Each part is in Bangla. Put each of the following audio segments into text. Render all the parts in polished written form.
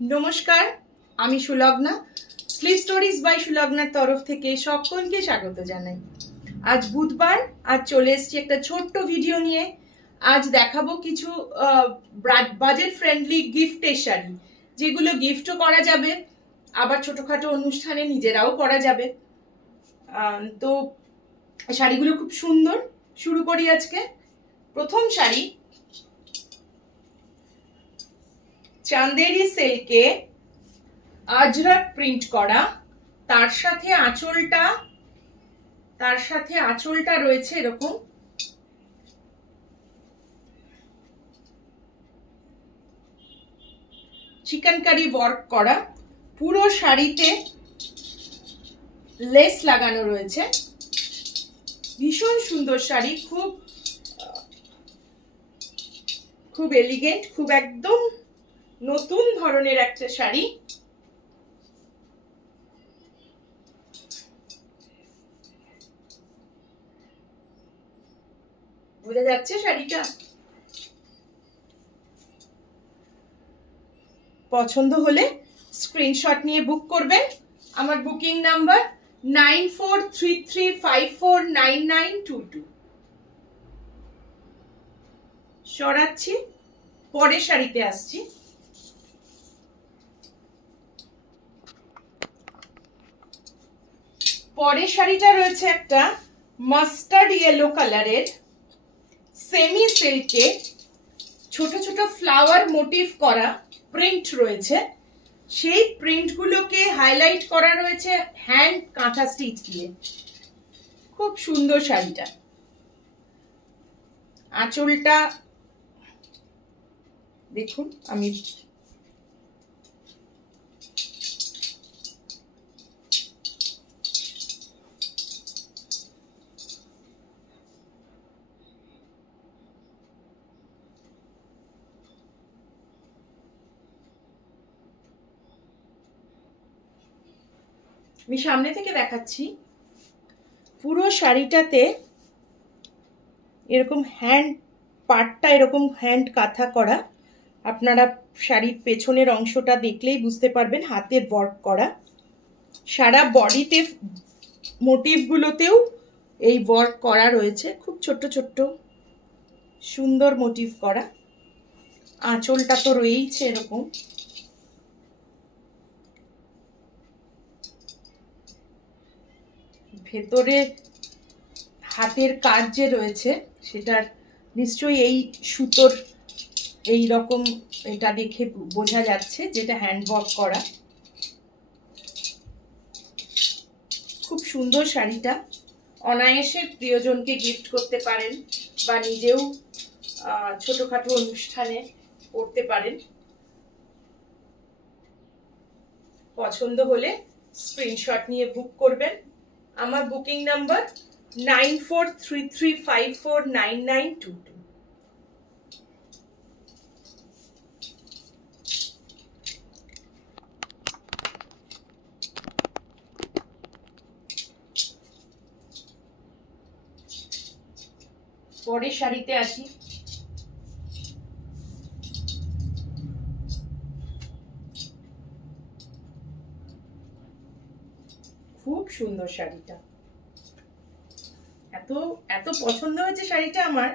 নমস্কার, আমি সুলগ্না। স্লিপ স্টোরিজ বাই সুলগ্নার তরফ থেকে সকলকে স্বাগত জানাই। আজ বুধবার, আজ চলে এসেছি একটা ছোট্ট ভিডিও নিয়ে। আজ দেখাবো কিছু বাজেট ফ্রেন্ডলি গিফটের শাড়ি, যেগুলো গিফটও করা যাবে, আবার ছোটখাটো অনুষ্ঠানে নিজেরাও পরা যাবে। তো শাড়িগুলো খুব সুন্দর। শুরু করি আজকে। প্রথম শাড়ি চান্দেরি সিল্কে আজরাক প্রিন্ট করা, তার সাথে আঁচলটা রয়েছে এরকম চিকেনকারি ওয়ার্ক করা। পুরো শাড়িতে লেস লাগানো রয়েছে। ভীষণ সুন্দর শাড়ি, খুব এলিগেন্ট, খুব একদম নতুন ধরনের একটা শাড়ি। বোঝা যাচ্ছে শাড়িটা? পছন্দ হলে স্ক্রিনশট নিয়ে বুক করবেন। আমার বুকিং নাম্বার 9433549922। সরাচ্ছি, পরের শাড়িতে আসছি। পরের শাড়িটা রয়েছে একটা মাস্টার্ড ইয়েলো কালারের সেমি সিল্কে, ছোট ছোট ফ্লাওয়ার মোটিভ করা প্রিন্ট রয়েছে। সেই প্রিন্টগুলোকে হাইলাইট করা রয়েছে হ্যান্ড কাঁথা স্টিচ দিয়ে। খুব সুন্দর শাড়িটা। আঁচলটা দেখুন, আমি সামনে থেকে দেখাচ্ছি। পুরো শাড়িটাতে এরকম পাটটা এরকম হ্যান্ড কাঁথা করা। আপনারা শাড়ির পেছনের অংশটা দেখলেই বুঝতে পারবেন, হাতের ওয়ার্ক করা। সারা বডিতে মোটিভগুলোতেও এই ওয়ার্ক করা রয়েছে, খুব ছোট্ট ছোট্ট সুন্দর মোটিভ করা। আঁচলটা তো রয়েইছে এরকম। ভেতরে হাতের কাজ যে রয়েছে সেটার নিশ্চয়ই এই সুতোর এই রকম, এটা দেখে বোঝা যাচ্ছে যেটা হ্যান্ড ওয়ার্ক করা। খুব সুন্দর শাড়িটা। অনায়াসে প্রিয়জনকে গিফট করতে পারেন বা নিজেও ছোটখাটো অনুষ্ঠানে পরতে পারেন। পছন্দ হলে স্ক্রিনশট নিয়ে বুক করবেন। আমার বুকিং নাম্বার 9433549922। পরের শাড়িতে আসি। খুব সুন্দর শাড়িটা। এত এত পছন্দ হয়েছে শাড়িটা আমার।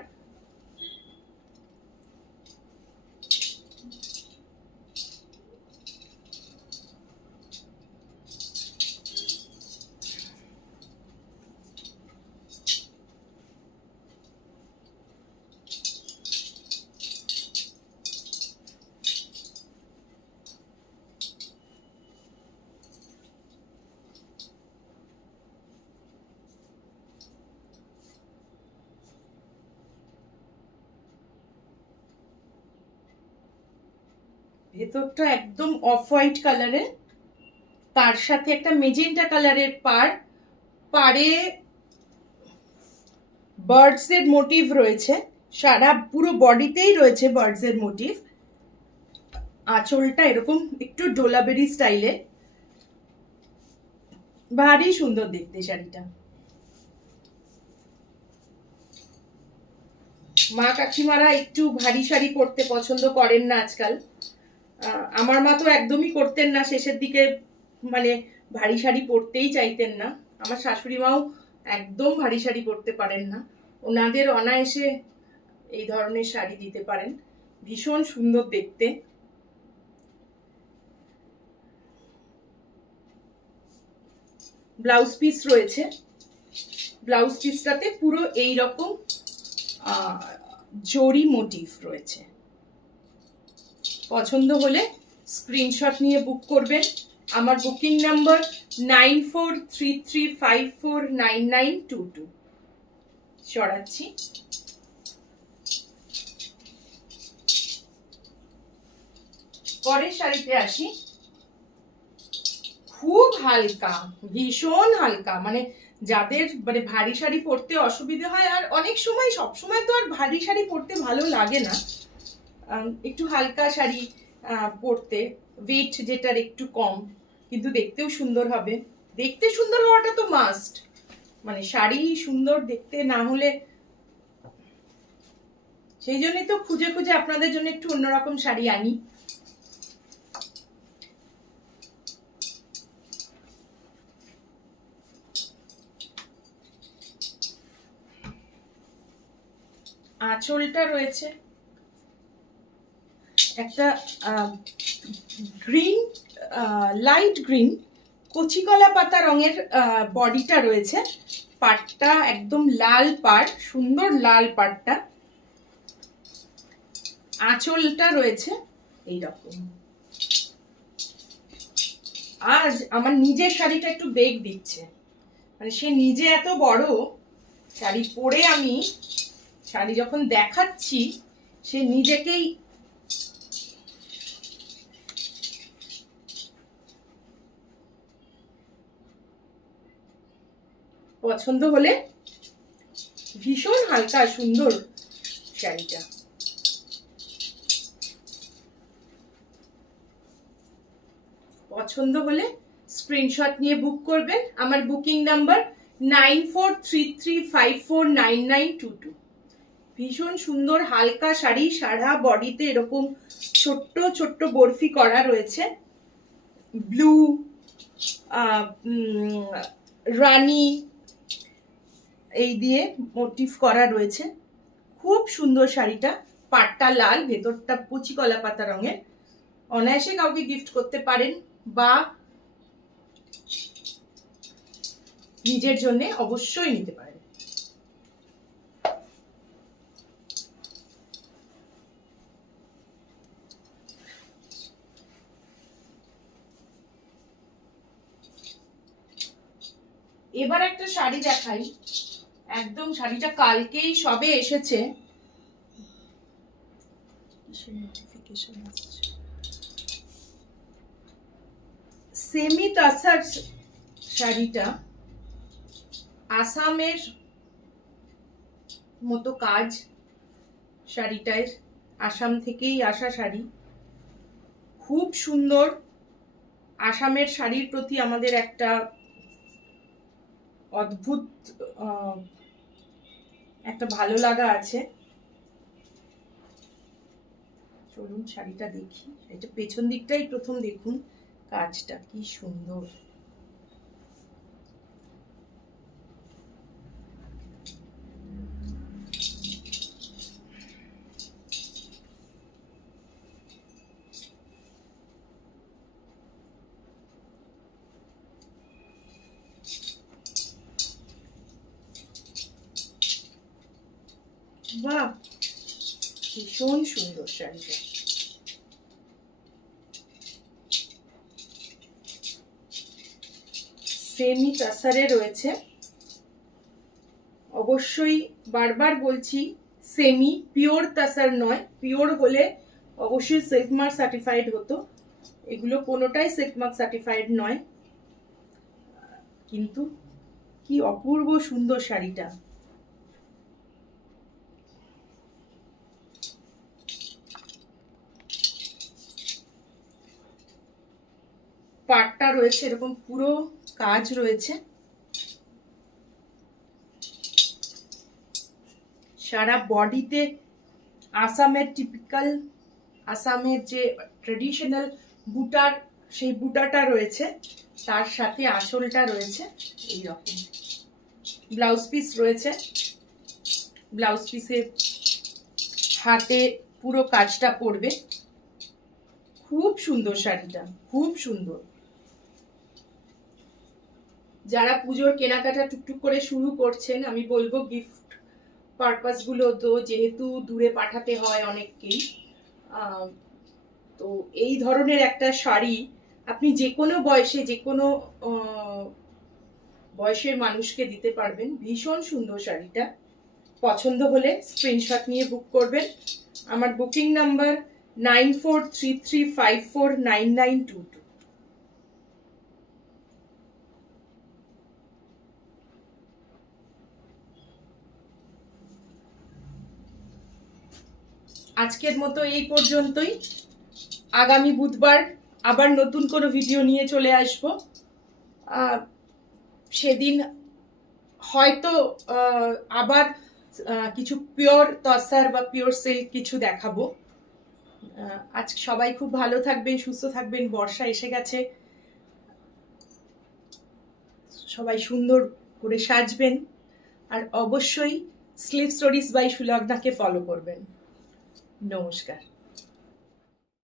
ভেতরটা একদম অফ হোয়াইট কালারের, তার সাথে একটা মেজেন্টা কালারের পাড়ে বার্ডস এর মোটিভ রয়েছে। সারা পুরো বডিতেই রয়েছে বার্ডস এর মোটিভ। আঁচলটা এরকম একটু ডোলাবেরি স্টাইলে, ভারী সুন্দর দেখতে শাড়িটা। মা কাকিমারা একটু ভারী শাড়ি পরতে পছন্দ করেন না আজকাল, আমার মা তো একদমই করতেন না, শেষের দিকে মানে ভারী শাড়ি পরতেই চাইতেন না। আমার শাশুড়ি মাও একদম ভারী শাড়ি পরতে পারেন না, ওনাদের অনায়াসে এই ধরনের শাড়ি দিতে পারেন, ভীষণ সুন্দর দেখতে। ব্লাউজ পিস রয়েছে, ব্লাউজ পিসটাতে পুরো এই রকম জরি মোটিভ রয়েছে। পছন্দ হলে স্ক্রিনশট নিয়ে বুক করবেন। আমার বুকিং নাম্বার 9433549922। সরাচ্ছি। পরের শাড়িতে আসি। খুব হালকা, ভীষণ হালকা, মানে যাদের মানে ভারী শাড়ি পরতে অসুবিধা হয়, আর অনেক সময় সব সময় তো আর ভারী শাড়ি পরতে ভালো লাগে না, একটু হালকা শাড়ি পরতে, ওয়েট যেটার একটু কম কিন্তু দেখতেও সুন্দর হবে। দেখতে সুন্দর হওয়াটা তো মাস্ট, মানে শাড়ি সুন্দর দেখতে না হলে, সেই জন্যই তো খুঁজে খুঁজে আপনাদের জন্য একটু অন্যরকম শাড়ি আনি। আঁচলটা রয়েছে একটা গ্রিন, লাইট গ্রিন কচি কলা পাতা রঙের বডিটা রয়েছে, পাটটা একদম লাল পাট, সুন্দর লাল পাটটা। আঁচলটা রয়েছে এইরকম। আজ আমার নিজের শাড়িটা একটু বেগ দিচ্ছে, মানে সে নিজে এত বড় শাড়ি পরে আমি শাড়ি যখন দেখাচ্ছি, সে নিজেকেই পছন্দ হলে, ভীষণ হালকা সুন্দর শাড়িটা। পছন্দ হলে স্ক্রিনশট নিয়ে বুক করবেন। আমার বুকিং নাম্বার 9433549922। ভীষণ সুন্দর হালকা শাড়ি, সারা বডিতে এরকম ছোট্ট ছোট্ট বরফি করা রয়েছে, ব্লু, রানী এই দিয়ে মোটিভ করা রয়েছে। খুব সুন্দর শাড়িটা, পাটটা লাল, ভেতরটা কচি কলা পাতা রঙের। অনায়াসে কাউকে গিফট করতে পারেন বা নিজের জন্য অবশ্যই নিতে পারেন। এবার একটা শাড়ি দেখাই, একদম শাড়িটা কালকেই সবে এসেছে। সেমি তাসার শাড়িটা, আসামের মতো কাজ শাড়িটায়, আসাম থেকেই আসা শাড়ি, খুব সুন্দর। আসামের শাড়ির প্রতি আমাদের একটা অদ্ভুত একটা ভালো লাগা আছে। চলুন শাড়িটা দেখি। এটা পেছন দিকটাই প্রথম দেখুন, কাজটা কি সুন্দর। বাহ, ভীষণ সুন্দর শাড়িটা। সেমি তাসারে রয়েছে, অবশ্যই বারবার বলছি সেমি, পিওর তাসার নয়। পিওর হলে অবশ্যই সিল্ক মার্ক সার্টিফাইড হতো, এগুলো কোনোটাই সিল্ক মার্ক সার্টিফাইড নয়। কিন্তু কি অপূর্ব সুন্দর শাড়িটা। পাটটা রয়েছে এরকম, পুরো কাজ রয়েছে, সারা বডিতে আসামের টিপিক্যাল আসামের যে ট্রেডিশনাল বুটার, সেই বুটাটা রয়েছে, তার সাথে আঁচলটা রয়েছে এই রকম। ব্লাউজ পিস রয়েছে, ব্লাউজ পিসে হাতে পুরো কাজটা পড়বে। খুব সুন্দর শাড়িটা, খুব সুন্দর। যারা পুজোর কেনাকাটা টুকটুক করে শুরু করছেন, আমি বলবো গিফট পারপাস গুলো তো যেহেতু দূরে পাঠাতে হয় অনেককেই, তো এই ধরনের একটা শাড়ি আপনি যে কোনো বয়সে, যে কোনো বয়সের মানুষকে দিতে পারবেন। ভীষণ সুন্দর শাড়িটা। পছন্দ হলে স্ক্রিনশট নিয়ে বুক করবেন। আমার বুকিং নাম্বার 9433549922। আজকের মতো এই পর্যন্তই। আগামী বুধবার আবার নতুন কোনো ভিডিও নিয়ে চলে আসব। সেদিন হয়তো আবার কিছু পিওর তসর বা পিওর সিল্ক কিছু দেখাবো। আজ সবাই খুব ভালো থাকবেন, সুস্থ থাকবেন। বর্ষা এসে গেছে, সবাই সুন্দর করে সাজবেন, আর অবশ্যই স্লিপ স্টোরিজ বাই সুলগ্নাকে ফলো করবেন। নমস্কার।